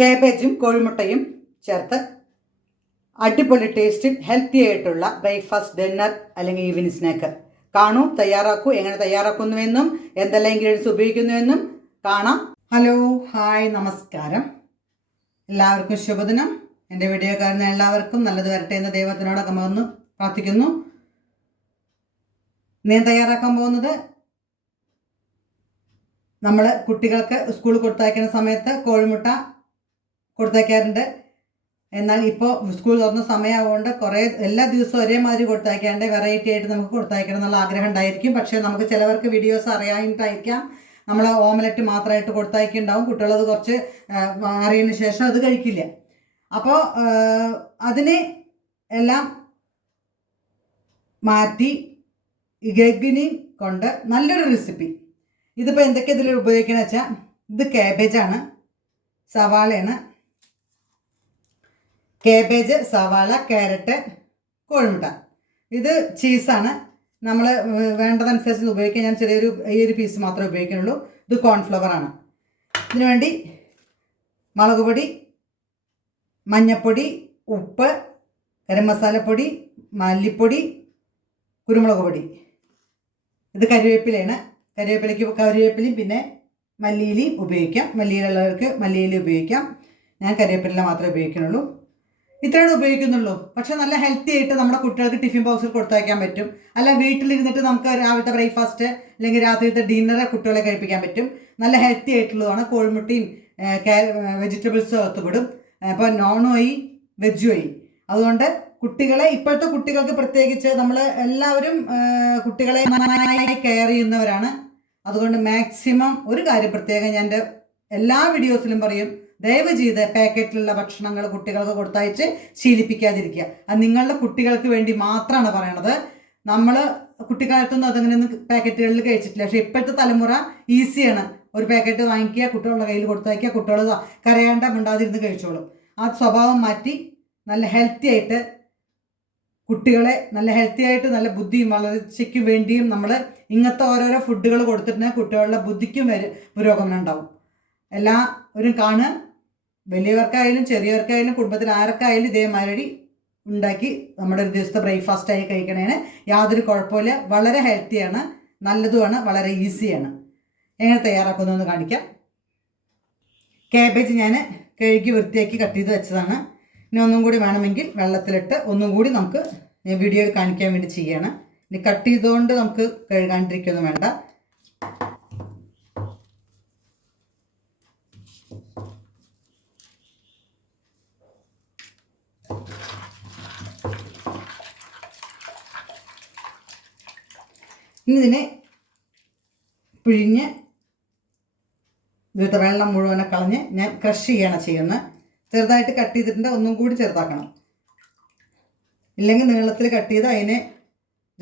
കാബേജും കോഴിമുട്ടയും ചേർത്ത് അടിപൊളി ടേസ്റ്റിൽ ഹെൽത്തി ആയിട്ടുള്ള ബ്രേക്ക്ഫാസ്റ്റ്, ഡിന്നർ അല്ലെങ്കിൽ ഈവനിങ് സ്നാക്ക് കാണൂ, തയ്യാറാക്കൂ. എങ്ങനെ തയ്യാറാക്കുന്നുവെന്നും എന്തെല്ലാം ഇൻഗ്രീഡിയൻസ് ഉപയോഗിക്കുന്നുവെന്നും കാണാം. ഹലോ, ഹായ്, നമസ്കാരം. എല്ലാവർക്കും ശുഭദിനം. എൻ്റെ വീഡിയോ കാണുന്ന എല്ലാവർക്കും നല്ലത് വരട്ടെ എന്ന് ദൈവത്തിനോടൊക്കെ വന്ന് പ്രാർത്ഥിക്കുന്നു. ഞാൻ തയ്യാറാക്കാൻ പോകുന്നത്, നമ്മൾ കുട്ടികൾക്ക് സ്കൂളിൽ കൊടുത്തയക്കുന്ന സമയത്ത് കോഴിമുട്ട കൊടുത്തയക്കാറുണ്ട്. എന്നാൽ ഇപ്പോൾ സ്കൂൾ തുറന്ന സമയമായതുകൊണ്ട് എല്ലാ ദിവസവും ഒരേമാതിരി കൊടുത്തയക്കാണ്ട് വെറൈറ്റി ആയിട്ട് നമുക്ക് കൊടുത്തയക്കണം എന്നുള്ള ആഗ്രഹം ഉണ്ടായിരിക്കും. പക്ഷേ നമുക്ക് ചിലവർക്ക് വീഡിയോസ് അറിയാനായിട്ടായിരിക്കാം നമ്മൾ ഓമലറ്റ് മാത്രമായിട്ട് കൊടുത്തയക്കുന്നുണ്ടാവും. കുട്ടികളത് കുറച്ച് അറിയതിന് ശേഷം അത് കഴിക്കില്ല. അപ്പോൾ അതിനെ എല്ലാം മാറ്റി എഗ്ഗിനെ കൊണ്ട് നല്ലൊരു റെസിപ്പി. ഇതിപ്പോൾ എന്തൊക്കെ ഇതിൽ ഉപയോഗിക്കണമെന്ന് വെച്ചാൽ, ഇത് കാബേജാണ്, സവാളയാണ്. കാബേജ്, സവാള, ക്യാരറ്റ്, കോഴിമുട്ട. ഇത് ചീസാണ്. നമ്മൾ വേണ്ടതനുസരിച്ച് ഉപയോഗിക്കാൻ. ഞാൻ ഈ ഒരു പീസ് മാത്രമേ ഉപയോഗിക്കുന്നുള്ളൂ. ഇത് കോൺഫ്ലവറാണ്. ഇതിനു വേണ്ടി മുളക് പൊടി, മഞ്ഞൾപ്പൊടി, ഉപ്പ്, ഗരം മസാലപ്പൊടി, മല്ലിപ്പൊടി, കുരുമുളക് പൊടി. ഇത് കരിവേപ്പിലയാണ്. കരിവേപ്പിലയും പിന്നെ മല്ലിയിലയും ഉപയോഗിക്കാം. മല്ലിയിലുള്ളവർക്ക് മല്ലിയില ഉപയോഗിക്കാം. ഞാൻ കരിവേപ്പില മാത്രമേ ഉപയോഗിക്കുന്നുള്ളൂ. ഇത്രയാണ് ഉപയോഗിക്കുന്നുള്ളൂ. പക്ഷെ നല്ല ഹെൽത്തി ആയിട്ട് നമ്മുടെ കുട്ടികൾക്ക് ടിഫിൻ ബോക്സിൽ കൊടുത്തയക്കാൻ പറ്റും. അല്ല, വീട്ടിലിരുന്നിട്ട് നമുക്ക് രാവിലത്തെ ബ്രേക്ക്ഫാസ്റ്റ് അല്ലെങ്കിൽ രാത്രിയിലത്തെ ഡിന്നറെ കുട്ടികളെ കഴിപ്പിക്കാൻ പറ്റും. നല്ല ഹെൽത്തി ആയിട്ടുള്ളതാണ്. കോഴിമുട്ടയും വെജിറ്റബിൾസും അകത്തുപെടും. അപ്പോൾ നോണും ആയി, വെജും ആയി. അതുകൊണ്ട് ഇപ്പോഴത്തെ കുട്ടികൾക്ക് പ്രത്യേകിച്ച് നമ്മൾ എല്ലാവരും കുട്ടികളെ നന്നായി കെയർ ചെയ്യുന്നവരാണ്. അതുകൊണ്ട് മാക്സിമം ഒരു കാര്യം പ്രത്യേകം ഞാൻ എൻ്റെ എല്ലാ വീഡിയോസിലും പറയും, ദയവ് ചെയ്ത് പാക്കറ്റിലുള്ള ഭക്ഷണങ്ങൾ കുട്ടികൾക്ക് കൊടുത്തയച്ച് ശീലിപ്പിക്കാതിരിക്കുക. അത് നിങ്ങളുടെ കുട്ടികൾക്ക് വേണ്ടി മാത്രമാണ് പറയണത്. നമ്മൾ കുട്ടിക്കാലത്തൊന്നും അതങ്ങനെയൊന്നും പാക്കറ്റുകളിൽ കഴിച്ചിട്ടില്ല. പക്ഷേ ഇപ്പോഴത്തെ തലമുറ ഈസിയാണ്. ഒരു പാക്കറ്റ് വാങ്ങിക്കുക, കുട്ടികളുടെ കയ്യിൽ കൊടുത്തയക്കുക, കുട്ടികൾ കരയാണ്ട മിണ്ടാതിരുന്ന് കഴിച്ചോളും. ആ സ്വഭാവം മാറ്റി നല്ല ഹെൽത്തി ആയിട്ട് കുട്ടികളെ നല്ല ബുദ്ധിയും വളർച്ചയ്ക്കും വേണ്ടിയും നമ്മൾ ഇങ്ങനത്തെ ഓരോരോ ഫുഡുകൾ കൊടുത്തിട്ടുണ്ടെങ്കിൽ കുട്ടികളുടെ ബുദ്ധിക്കും പുരോഗമനം ഉണ്ടാവും. എല്ലാവരും കാണുക. വലിയവർക്കായാലും ചെറിയവർക്കായാലും കുടുംബത്തിൽ ആർക്കായാലും ഇതേമാതിരി ഉണ്ടാക്കി നമ്മുടെ ഒരു ദിവസത്തെ ബ്രേക്ക്ഫാസ്റ്റായി കഴിക്കണേന് യാതൊരു കുഴപ്പമില്ല. വളരെ ഹെൽത്തിയാണ്, നല്ലതുമാണ്, വളരെ ഈസിയാണ്. എങ്ങനെ തയ്യാറാക്കുന്നതെന്ന് കാണിക്കാം. കാബേജ് ഞാൻ കഴുകി വൃത്തിയാക്കി കട്ട് ചെയ്ത് വെച്ചതാണ്. ഇനി ഒന്നും കൂടി വേണമെങ്കിൽ വെള്ളത്തിലിട്ട് ഒന്നും കൂടി നമുക്ക് വീഡിയോയിൽ കാണിക്കാൻ വേണ്ടി ചെയ്യാണ്. ഇനി കട്ട് ചെയ്തുകൊണ്ട് നമുക്ക് കഴുകാണ്ടിരിക്കൊന്നും വേണ്ട. ഇനി ഇതിനെ പിഴിഞ്ഞ് ഇതിലത്തെ വെള്ളം മുഴുവനെ കളഞ്ഞ് ഞാൻ ക്രഷ് ചെയ്യാണ് ചെയ്യുന്നത്. ചെറുതായിട്ട് കട്ട് ചെയ്തിട്ടുണ്ട്, ഒന്നും കൂടി ചെറുതാക്കണം. ഇല്ലെങ്കിൽ നീളത്തിൽ കട്ട് ചെയ്ത് അതിനെ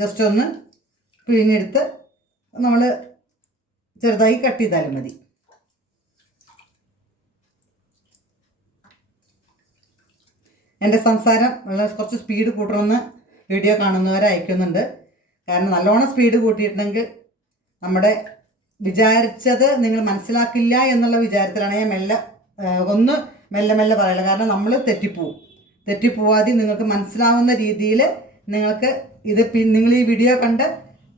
ജസ്റ്റ് ഒന്ന് പിഴിഞ്ഞെടുത്ത് നമ്മൾ ചെറുതായി കട്ട് ചെയ്താലും മതി. എൻ്റെ സംസാരം കുറച്ച് സ്പീഡ് കൂട്ടണമെന്ന് വീഡിയോ കാണുന്നവരെ അയക്കുന്നുണ്ട്. കാരണം നല്ലോണം സ്പീഡ് കൂട്ടിയിട്ടുണ്ടെങ്കിൽ നമ്മുടെ വിചാരിച്ചത് നിങ്ങൾ മനസ്സിലാക്കില്ല എന്നുള്ള വിചാരത്തിലാണ് ഞാൻ മെല്ലെ മെല്ലെ പറയില്ല. കാരണം നമ്മൾ തെറ്റിപ്പോവാതെ നിങ്ങൾക്ക് മനസ്സിലാവുന്ന രീതിയിൽ നിങ്ങൾക്ക് നിങ്ങൾ ഈ വീഡിയോ കണ്ട്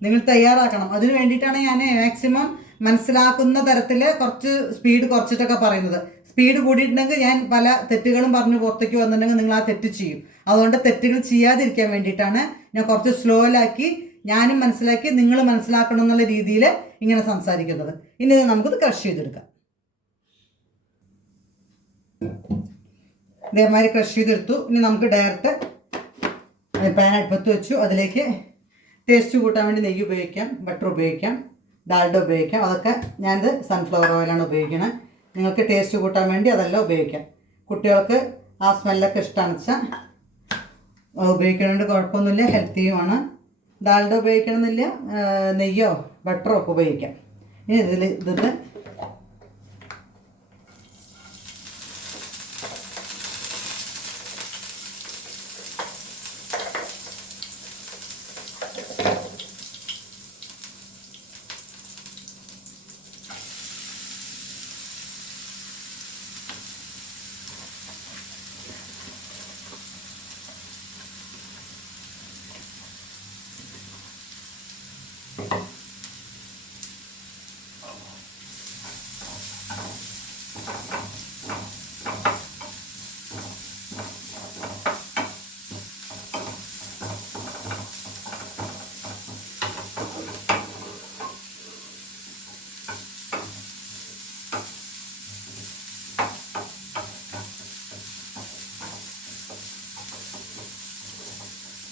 നിങ്ങൾ തയ്യാറാക്കണം. അതിന് വേണ്ടിയിട്ടാണ് ഞാൻ മാക്സിമം മനസ്സിലാക്കുന്ന തരത്തിൽ കുറച്ച് സ്പീഡ് കുറച്ചിട്ടൊക്കെ പറയുന്നത്. സ്പീഡ് കൂടിയിട്ടുണ്ടെങ്കിൽ ഞാൻ പല തെറ്റുകളും പറഞ്ഞ് പുറത്തേക്ക് വന്നിട്ടുണ്ടെങ്കിൽ നിങ്ങൾ ആ തെറ്റ് ചെയ്യും. അതുകൊണ്ട് തെറ്റുകൾ ചെയ്യാതിരിക്കാൻ വേണ്ടിയിട്ടാണ് ഞാൻ കുറച്ച് സ്ലോയിലാക്കി ഞാനും മനസ്സിലാക്കി നിങ്ങൾ മനസ്സിലാക്കണം എന്നുള്ള രീതിയിൽ ഇങ്ങനെ സംസാരിക്കുന്നത്. ഇനി നമുക്കിത് ക്രഷ് ചെയ്തെടുക്കാം. ഇതേമാതിരി ക്രഷ് ചെയ്തെടുത്തു. ഇനി നമുക്ക് ഡയറക്റ്റ് പാൻ അടുപ്പത്ത് വെച്ചു. അതിലേക്ക് ടേസ്റ്റ് കൂട്ടാൻ വേണ്ടി നെയ്യ് ഉപയോഗിക്കാം, ബട്ടർ ഉപയോഗിക്കാം, ഡാൽഡ ഉപയോഗിക്കാം. അതൊക്കെ ഞാനിത് സൺഫ്ലവർ ഓയിലാണ് ഉപയോഗിക്കുന്നത്. നിങ്ങൾക്ക് ടേസ്റ്റ് കൂട്ടാൻ വേണ്ടി അതെല്ലാം ഉപയോഗിക്കാം. കുട്ടികൾക്ക് ആ സ്മെല്ലൊക്കെ ഇഷ്ടമാണെന്ന് വെച്ചാൽ ഉപയോഗിക്കുന്നതുകൊണ്ട് കുഴപ്പമൊന്നുമില്ല, ഹെൽത്തിയുമാണ്. ഡാൽഡ ഉപയോഗിക്കണമെന്നില്ല, നെയ്യോ ബട്ടറോ ഒക്കെ ഉപയോഗിക്കാം. ഇനി ഇത്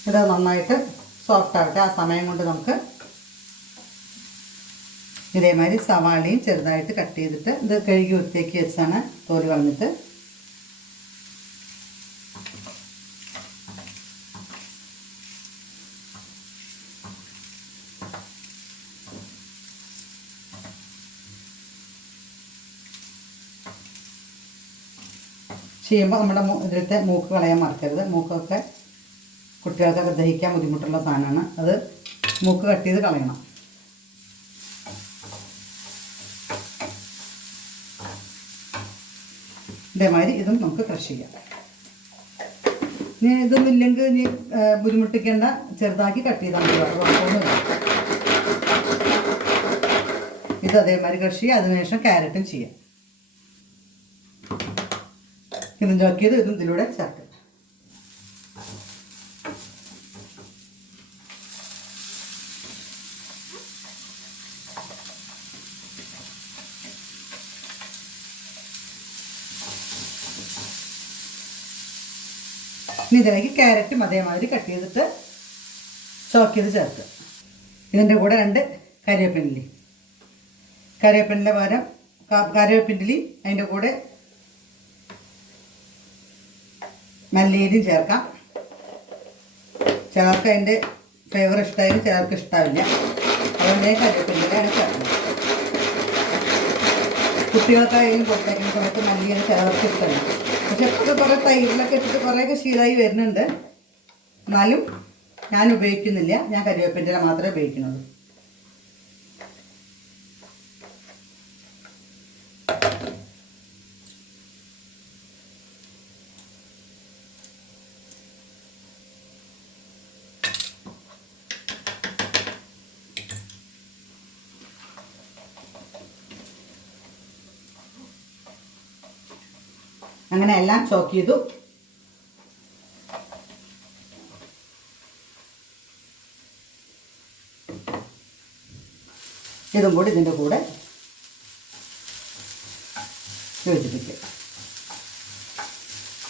ഇത് നന്നായിട്ട് സോഫ്റ്റ് ആവട്ടെ. ആ സമയം കൊണ്ട് നമുക്ക് ഇതേമാതിരി സവാളയും ചെറുതായിട്ട് കട്ട് ചെയ്തിട്ട്, ഇത് കഴുകി വൃത്തിയാക്കി വെച്ചാണ്, തോല് കളഞ്ഞിട്ട് ചെയ്യുമ്പോൾ നമ്മുടെ ഇതിലത്തെ മൂക്ക് കളയാൻ മറക്കരുത്. മൂക്കൊക്കെ കുട്ടികൾക്കൊക്കെ ദഹിക്കാൻ ബുദ്ധിമുട്ടുള്ള സാധനമാണ്. അത് മൂക്ക് കട്ട് ചെയ്ത് കളയണം. ഇതേമാതിരി ഇതും നമുക്ക് ക്രഷ് ചെയ്യാം. ഇനി ഇതൊന്നും ഇല്ലെങ്കിൽ ഇനി ബുദ്ധിമുട്ടിക്കേണ്ട, ചെറുതാക്കി കട്ട് ചെയ്താൽ മതി. കുഴപ്പമൊന്നുമില്ല. ഇത് അതേമാതിരി ക്രഷ് ചെയ്യുക. അതിനുശേഷം ക്യാരറ്റും ചെയ്യാം. ഇതും ചോക്കിയത് ഇതും ഇതിലൂടെ ചേർക്കുക. ഇനി ഇതിലേക്ക് ക്യാരറ്റും അതേമാതിരി കട്ട് ചെയ്തിട്ട് ചോക്ക് ചെയ്ത് ചേർക്കുക. ഇതിൻ്റെ കൂടെ 2 കരിവേപ്പിൻ്റെ കറിവേപ്പിൻ്റെ പകരം കറിവേപ്പിൻ്റെ അതിൻ്റെ കൂടെ മല്ലിയിലും ചേർക്കാം. ചിലർക്ക് അതിൻ്റെ ഫ്ലേവർ ഇഷ്ടമായാലും ചിലർക്ക് ഇഷ്ടമില്ല. അതുകൊണ്ട് കറിവേപ്പിൻ്റെയാണ് ചേർക്കുന്നത്. കുട്ടികൾക്കായാലും കൊടുത്തേക്കുന്ന സമയത്ത് മല്ലിയാണ് ചിലവർക്ക് ഇഷ്ടമല്ല. പക്ഷെ ഇപ്പോൾ കുറേ തൈരിലൊക്കെ ഇട്ടിട്ട് കുറേയൊക്കെ ശീലമായി വരുന്നുണ്ട്. എന്നാലും ഞാൻ ഉപയോഗിക്കുന്നില്ല. ഞാൻ കറിവേപ്പിൻ്റെ മാത്രമേ ഉപയോഗിക്കുന്നുള്ളൂ. അങ്ങനെ എല്ലാം ചോക്ക് ചെയ്തു. ഇതും കൂടി ഇതിൻ്റെ കൂടെ യോജിപ്പിക്കുക.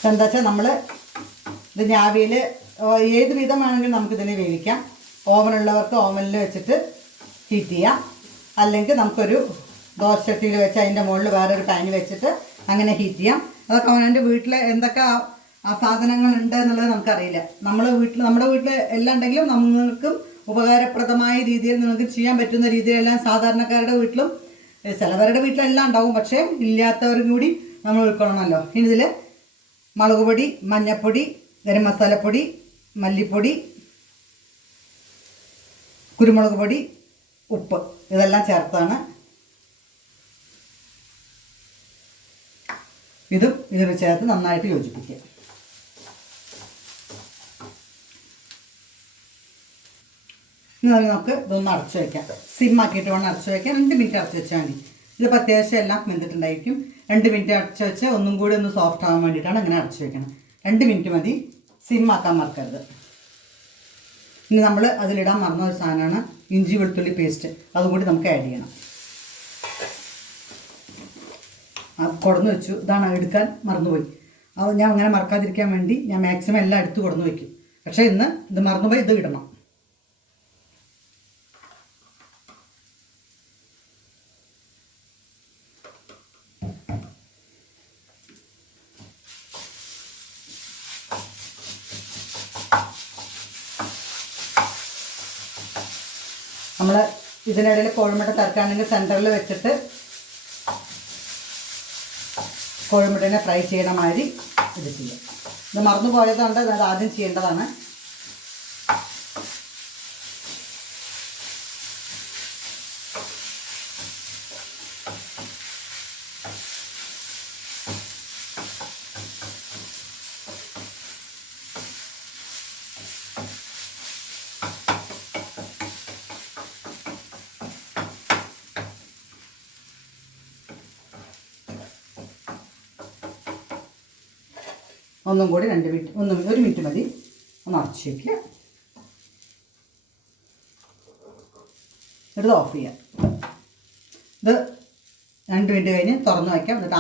എന്താ വെച്ചാൽ നമ്മൾ ഇത് ഞാവിയിൽ ഏത് വിധമാണെങ്കിലും നമുക്കിതിനെ വേവിക്കാം. ഓവനുള്ളവർക്ക് ഓവനിൽ വെച്ചിട്ട് ഹീറ്റ് ചെയ്യാം. അല്ലെങ്കിൽ നമുക്കൊരു ദോശച്ചട്ടിയിൽ വെച്ച് അതിൻ്റെ മുകളിൽ വേറൊരു പാൻ വെച്ചിട്ട് അങ്ങനെ ഹീറ്റ് ചെയ്യാം. അതൊക്കെ അവനവൻ്റെ വീട്ടിൽ എന്തൊക്കെ ആ സാധനങ്ങളുണ്ട് എന്നുള്ളത് നമുക്കറിയില്ല. നമ്മുടെ വീട്ടിൽ എല്ലാം ഉണ്ടെങ്കിലും നമ്മൾക്കും ഉപകാരപ്രദമായ രീതിയിൽ നിങ്ങൾക്ക് ചെയ്യാൻ പറ്റുന്ന രീതിയിലെല്ലാം സാധാരണക്കാരുടെ വീട്ടിലും ചിലവരുടെ വീട്ടിലെല്ലാം ഉണ്ടാവും. പക്ഷേ ഇല്ലാത്തവർക്കും കൂടി നമ്മൾ ഉൾക്കൊള്ളണമല്ലോ. ഇനി ഇതിൽ മുളക് പൊടി, മഞ്ഞൾപ്പൊടി, ഗരം മസാലപ്പൊടി, മല്ലിപ്പൊടി, കുരുമുളക് പൊടി, ഉപ്പ് ഇതെല്ലാം ചേർത്താണ്. ഇതും ഇതിൽ ചേർത്ത് നന്നായിട്ട് യോജിപ്പിക്കുക. ഇനി നമുക്ക് ഇതൊന്ന് അടച്ചു വയ്ക്കാം. സിമ്മാക്കിയിട്ട് വേണം അടച്ചു വയ്ക്കാം. 2 മിനിറ്റ് അടച്ചു വെച്ചാൽ മതി. ഇതിപ്പോൾ അത്യാവശ്യം എല്ലാം വെന്തിട്ടുണ്ടായിരിക്കും. 2 മിനിറ്റ് അടച്ചു വെച്ച് ഒന്നും കൂടി ഒന്ന് സോഫ്റ്റ് ആവാൻ വേണ്ടിയിട്ടാണ് അങ്ങനെ അടച്ചു വയ്ക്കണം. 2 മിനിറ്റ് മതി. സിമ്മാക്കാൻ മറക്കരുത്. ഇനി നമ്മൾ അതിലിടാൻ മറന്ന ഒരു സാധനമാണ് ഇഞ്ചി വെളുത്തുള്ളി പേസ്റ്റ്. അതും കൂടി നമുക്ക് ആഡ് ചെയ്യണം. കൊടുന്ന് വെച്ചു. ഇതാണ് എടുക്കാൻ മറന്നുപോയി. അത് ഞാൻ അങ്ങനെ മറക്കാതിരിക്കാൻ വേണ്ടി ഞാൻ മാക്സിമം എല്ലാം എടുത്ത് കൊടുന്ന് വയ്ക്കും. പക്ഷേ ഇന്ന് ഇത് മറന്നുപോയി. ഇത് ഇടണം. നമ്മൾ ഇതിനിടയിൽ കോഴിമുട്ട തറക്കാണെങ്കിൽ സെൻറ്ററിൽ വെച്ചിട്ട് കോഴിമുട്ടനെ ഫ്രൈ ചെയ്യണ മാതിരി ഇത് ചെയ്യാം. ഇത് മറന്നു പോയതുകൊണ്ട് അത് ആദ്യം ചെയ്യേണ്ടതാണ്. ഒന്നും കൂടി 2 മിനിറ്റ് 1 മിനിറ്റ് മതി. ഒന്ന് അടച്ച് വയ്ക്കുക. ഇത് ഓഫ് ചെയ്യാം. ഇത് 2 മിനിറ്റ് കഴിഞ്ഞ് തുറന്ന് വയ്ക്കാം. എന്നിട്ട്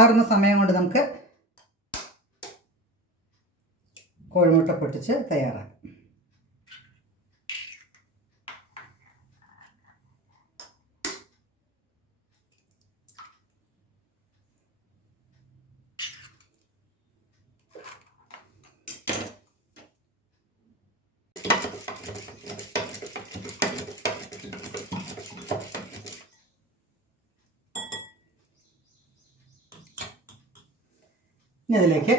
ആറുന്ന സമയം കൊണ്ട് നമുക്ക് കോഴിമുട്ട പൊട്ടിച്ച് തയ്യാറാക്കും. ഇനി ഇതിലേക്ക്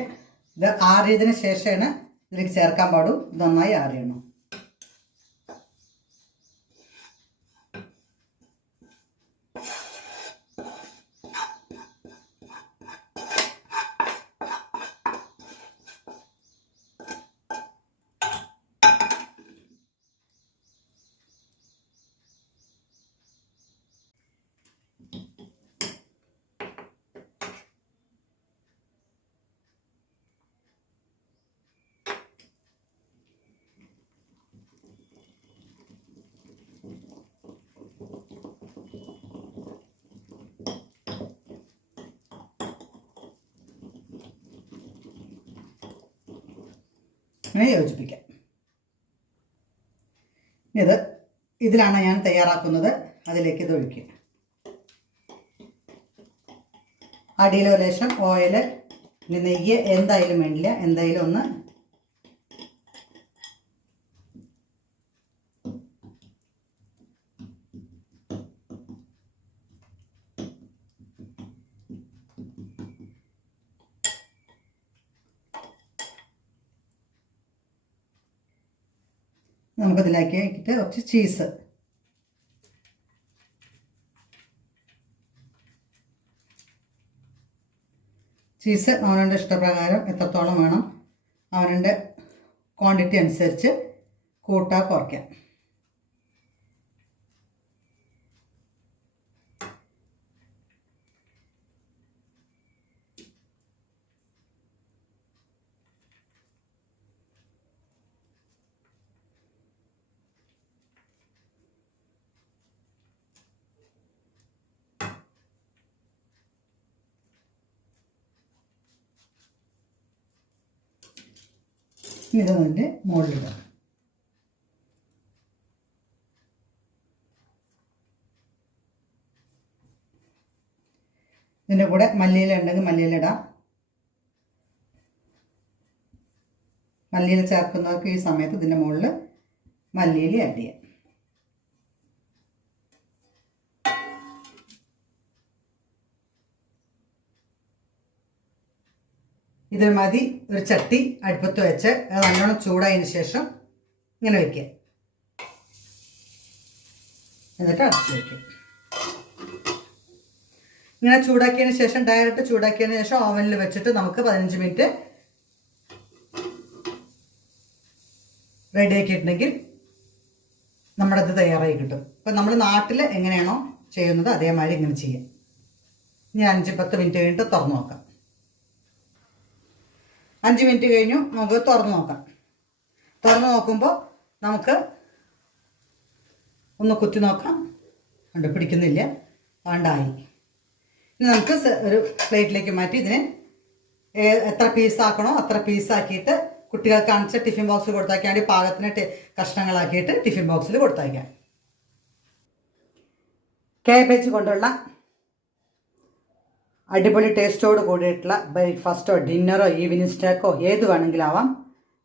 ഇത് ആറിയതിന് ശേഷമാണ് ഇതിലേക്ക് ചേർക്കാൻ പാടും. നന്നായി ആറിയണം. അങ്ങനെ യോജിപ്പിക്കാം. ഇതിലാണ് ഞാൻ തയ്യാറാക്കുന്നത്. അതിലേക്ക് ഇത് ഒഴിക്കുക. അടിയിലോ ലേശം ഓയിൽ, നെയ്യ് എന്തായാലും വേണ്ടില്ല. എന്തായാലും ഒന്ന് നമുക്കതിലേക്ക് ഇട്ട് കുറച്ച് ചീസ്, അവനവൻ്റെ ഇഷ്ടപ്രകാരം എത്രത്തോളം വേണം അവനവൻ്റെ ക്വാണ്ടിറ്റി അനുസരിച്ച് കൂട്ടാ കുറയ്ക്കാം. ഇതിൻ്റെ മുകളിലിടാം. ഇതിൻ്റെ കൂടെ മല്ലിയില ഉണ്ടെങ്കിൽ മല്ലിയില ഇടാം. മല്ലിയില ചേർക്കുന്നവർക്ക് ഈ സമയത്ത് ഇതിൻ്റെ മുകളിൽ മല്ലിയില ആഡ് ചെയ്യാം. ഇത് മതി. ഒരു ചട്ടി അടുപ്പത്ത് വെച്ച് അത് നല്ലോണം ചൂടായതിന് ശേഷം ഇങ്ങനെ വയ്ക്കുക. എന്നിട്ട് അടച്ച് വയ്ക്കുക. ഇങ്ങനെ ചൂടാക്കിയതിന് ശേഷം, ഡയറക്റ്റ് ചൂടാക്കിയതിന് ശേഷം ഓവനിൽ വെച്ചിട്ട് നമുക്ക് 15 മിനിറ്റ് റെഡിയാക്കിയിട്ടുണ്ടെങ്കിൽ നമ്മുടെ ഇത് തയ്യാറായി കിട്ടും. ഇപ്പം നമ്മൾ നാട്ടിൽ എങ്ങനെയാണോ ചെയ്യുന്നത് അതേമാതിരി ഇങ്ങനെ ചെയ്യാം. ഇനി 5-10 മിനിറ്റ് കഴിഞ്ഞിട്ട് തുറന്നു നോക്കാം. 5 മിനിറ്റ് കഴിഞ്ഞു. നമുക്ക് തുറന്ന് നോക്കാം. തുറന്ന് നോക്കുമ്പോൾ നമുക്ക് ഒന്ന് കുത്തി നോക്കാം. കണ്ട് പിടിക്കുന്നില്ല. വേണ്ടായി. ഇനി നമുക്ക് ഒരു പ്ലേറ്റിലേക്ക് മാറ്റി ഇതിനെ എത്ര പീസാക്കണോ അത്ര പീസാക്കിയിട്ട് കുട്ടികൾക്ക് കാണിച്ച ടിഫിൻ ബോക്സിൽ കൊടുത്തയക്കാൻ വേണ്ടി പാകത്തിന് കഷ്ണങ്ങളാക്കിയിട്ട് ടിഫിൻ ബോക്സിൽ കൊടുത്തയക്കാം. കാബേജ് കൊണ്ടുള്ള അടിപൊളി ടേസ്റ്റോട് കൂടിയിട്ടുള്ള ബ്രേക്ക്ഫാസ്റ്റോ ഡിന്നറോ ഈവനിങ് സ്നാക്കോ ഏത് വേണമെങ്കിലും ആവാം.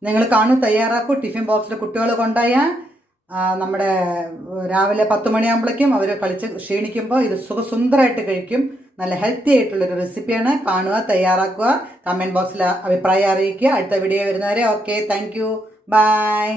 നിങ്ങൾ കാണൂ, തയ്യാറാക്കൂ. ടിഫിൻ ബോക്സിൽ കുട്ടികൾ കൊണ്ടുപോയാൽ നമ്മുടെ രാവിലെ 10 മണിയാകുമ്പോഴേക്കും അവർ കളിച്ച് ക്ഷീണിക്കുമ്പോൾ ഇത് സുഖസുന്ദരമായിട്ട് കഴിക്കും. നല്ല ഹെൽത്തി ആയിട്ടുള്ളൊരു റെസിപ്പിയാണ്. കാണുക, തയ്യാറാക്കുക, കമൻറ്റ് ബോക്സിൽ അഭിപ്രായം അറിയിക്കുക. അടുത്ത വീഡിയോ വരുന്നവരെ ഓക്കെ, താങ്ക് യു, ബൈ.